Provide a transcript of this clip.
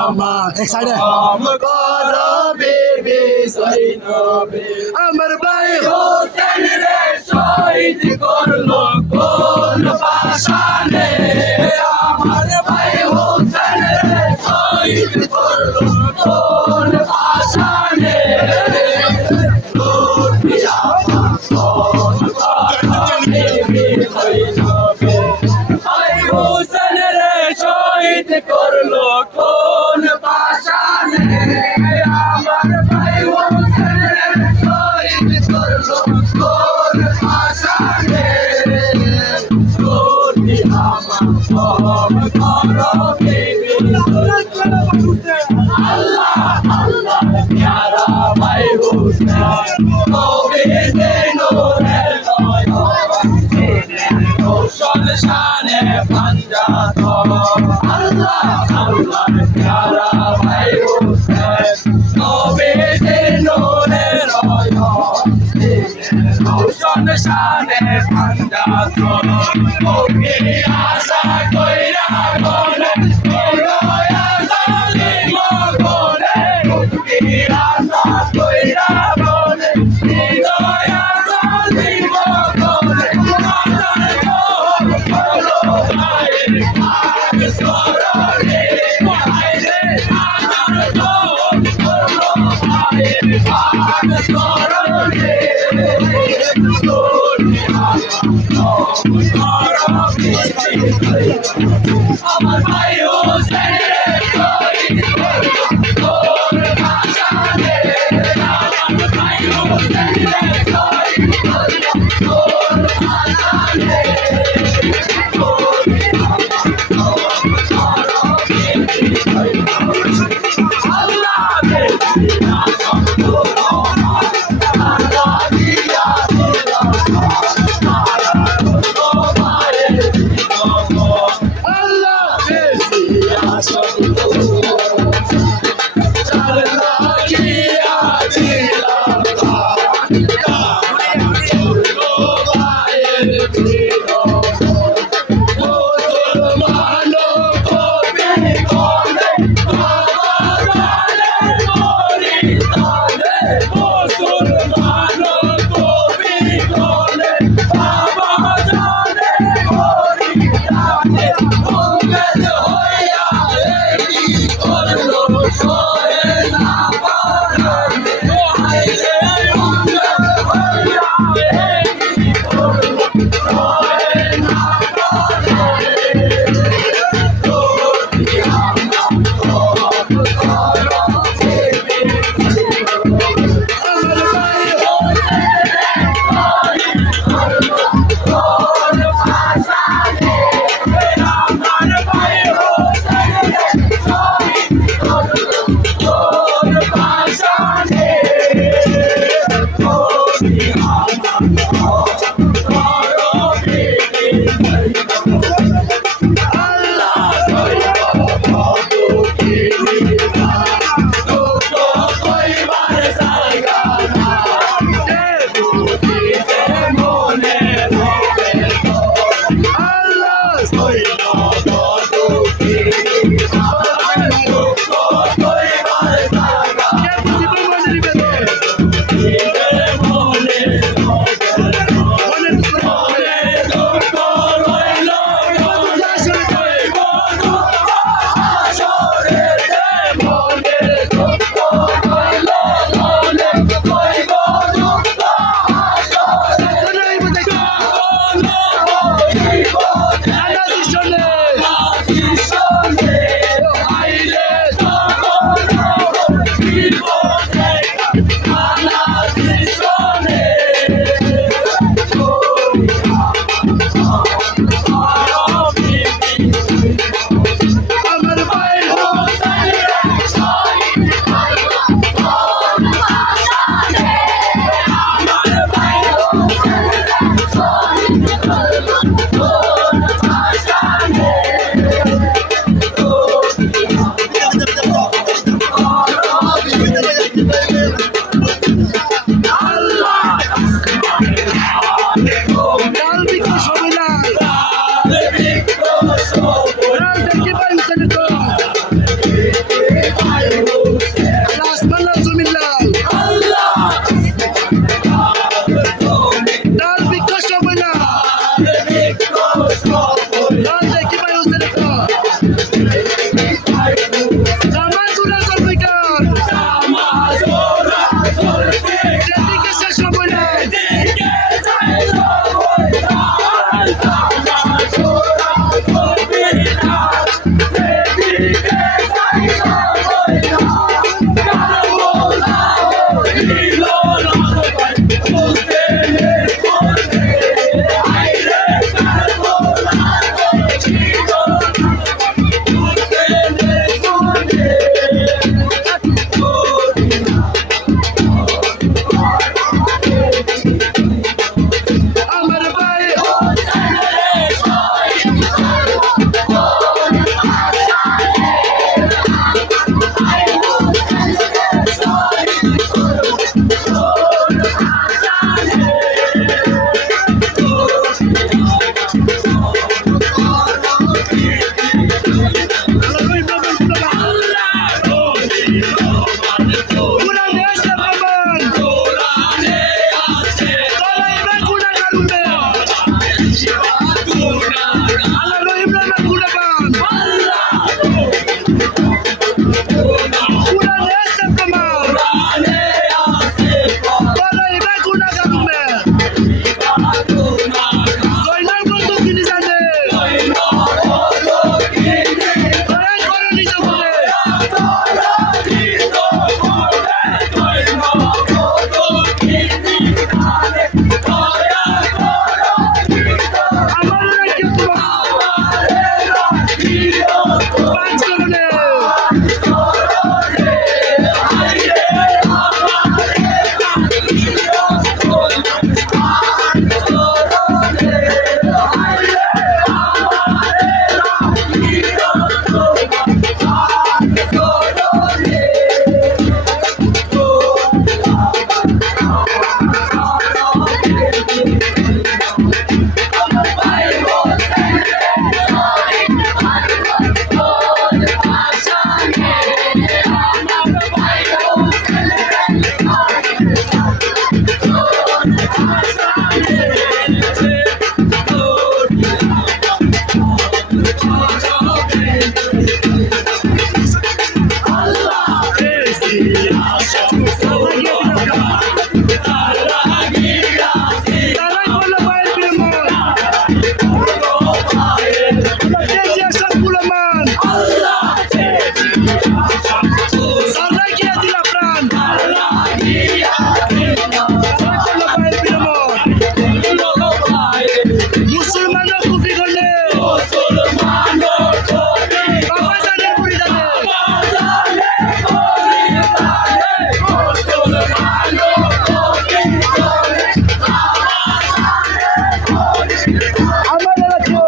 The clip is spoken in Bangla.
আমার এক সাইডে আমার ভাই হোসেন রে শহীদ করলো কোন পাশানে আমার ভাই হোসেন রে শহীদ করলো কোন পাশানে ভাই হোসেন রে শহীদ করলো কোন পাশানে আমার ভাই হোসেন রে শহীদ করলো কোন পাশানে যদি আমার করবে আল্লাহ আল্লাহ প্যারা ভাই হোসেন কবে যেন রোশন শানে পাঞ্জাত আল্লাহ আল্লাহ প্যারা ভাই হোসেন কবে যেন রোশন শানে পাঞ্জাত ওকে আশা কইরা গলে ওরা জালিম গলে ওকে আশা কইরা গলে হৃদয়া জালিম গলে আশার গলো ভাইয়ের ভাগ সরলে ভাইরে আশার গলো ভাইয়ের ভাগ সরলে আমার ভাই হোসেন রে শহীদ করলো কোন পাশানে আমার ভাই হোসেন রে শহীদ করলো কোন পাশানে আল্লাহ Thank you. Donde que vai usted esto? Zamazura Zorbicar. Dedique se সময় আমার ভাই পুরা দেশ প্রমাণ আল্লাহ রহিম রহমান গুণগান পুরা দেশ প্রমাণ বলাইবে গুণগান কইলার বন্ধু কিনি জানে করে করে নিতে বলে আমার নাকি পাঁচ করলে তারাই বললো ভাইয়ের প্রেমন দেশে সবগুলো মান সরকার কিনে দিল প্রাণ তারাই বললো ভাইয়ের প্রেমন মুসলমানরা কুফরি করলে বাবা জানে বুড়ি জানে আমার এলাকা